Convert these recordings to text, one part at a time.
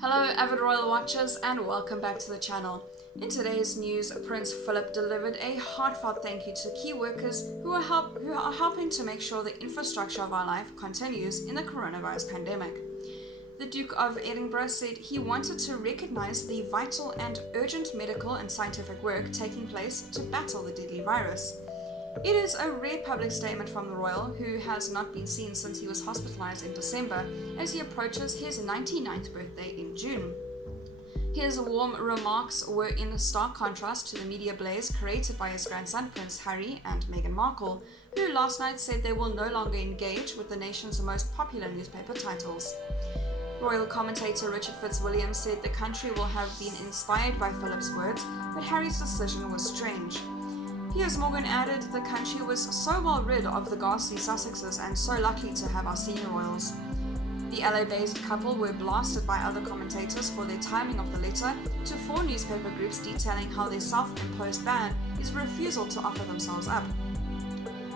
Hello avid royal watchers and welcome back to the channel. In today's news, Prince Philip delivered a heartfelt thank you to key workers who are helping to make sure the infrastructure of our life continues in the coronavirus pandemic. The Duke of Edinburgh said he wanted to recognize the vital and urgent medical and scientific work taking place to battle the deadly virus. It is a rare public statement from the royal, who has not been seen since he was hospitalized in December as he approaches his 99th birthday in June. His warm remarks were in stark contrast to the media blaze created by his grandson Prince Harry and Meghan Markle, who last night said they will no longer engage with the nation's most popular newspaper titles. Royal commentator Richard Fitzwilliam said the country will have been inspired by Philip's words, but Harry's decision was strange. Piers Morgan added the country was so well rid of the ghastly Sussexes and so lucky to have our senior royals. The LA-based couple were blasted by other commentators for their timing of the letter to 4 newspaper groups detailing how their self-imposed ban is a refusal to offer themselves up.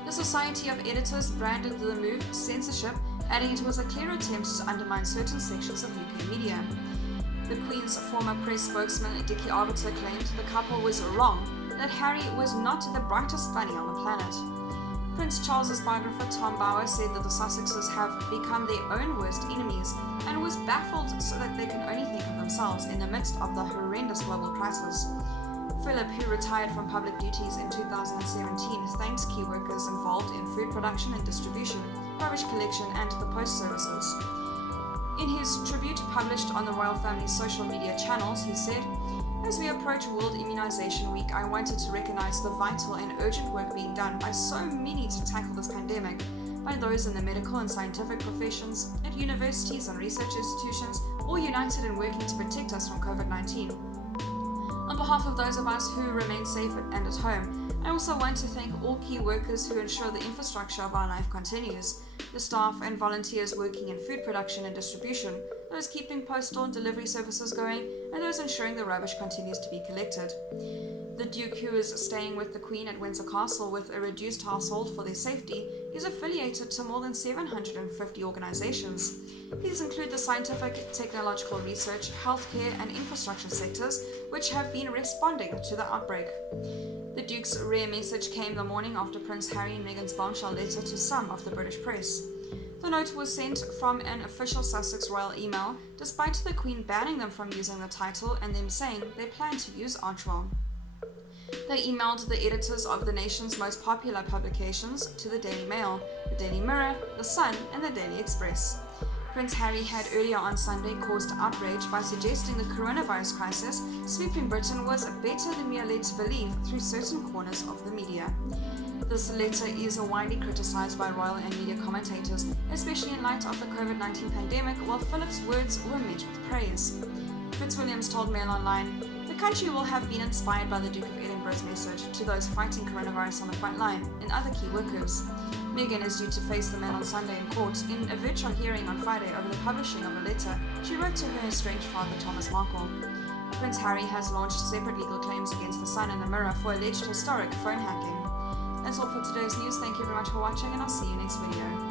The Society of Editors branded the move censorship, adding it was a clear attempt to undermine certain sections of UK media. The Queen's former press spokesman Dickie Arbiter claimed the couple was wrong, that Harry was not the brightest bunny on the planet. Prince Charles's biographer Tom Bower said that the Sussexes have become their own worst enemies and was baffled so that they can only think of themselves in the midst of the horrendous global crisis. Philip, who retired from public duties in 2017, thanked key workers involved in food production and distribution, rubbish collection and the post services. In his tribute published on the royal family's social media channels, he said, "As we approach World Immunization Week, I wanted to recognize the vital and urgent work being done by so many to tackle this pandemic, by those in the medical and scientific professions, at universities and research institutions, all united in working to protect us from COVID-19. On behalf of those of us who remain safe and at home, I also want to thank all key workers who ensure the infrastructure of our life continues, the staff and volunteers working in food production and distribution, those keeping postal and delivery services going, and those ensuring the rubbish continues to be collected." The Duke, who is staying with the Queen at Windsor Castle with a reduced household for their safety, is affiliated to more than 750 organizations. These include the scientific, technological research, healthcare and infrastructure sectors, which have been responding to the outbreak. The Duke's rare message came the morning after Prince Harry and Meghan's bombshell letter to some of the British press. The note was sent from an official Sussex royal email, despite the Queen banning them from using the title and them saying they plan to use Archwell. They emailed the editors of the nation's most popular publications to the Daily Mail, the Daily Mirror, the Sun and the Daily Express. Prince Harry had earlier on Sunday caused outrage by suggesting the coronavirus crisis sweeping Britain was better than we are led to believe through certain corners of the media. This letter is widely criticized by royal and media commentators, especially in light of the COVID-19 pandemic, while Philip's words were met with praise. Fitzwilliams told Mail Online, "The country will have been inspired by the Duke of Edinburgh's message to those fighting coronavirus on the front line and other key workers." Meghan is due to face the man on Sunday in court in a virtual hearing on Friday over the publishing of a letter she wrote to her estranged father Thomas Markle. Prince Harry has launched separate legal claims against the Sun and the Mirror for alleged historic phone hacking. That's all for today's news. Thank you very much for watching and I'll see you next video.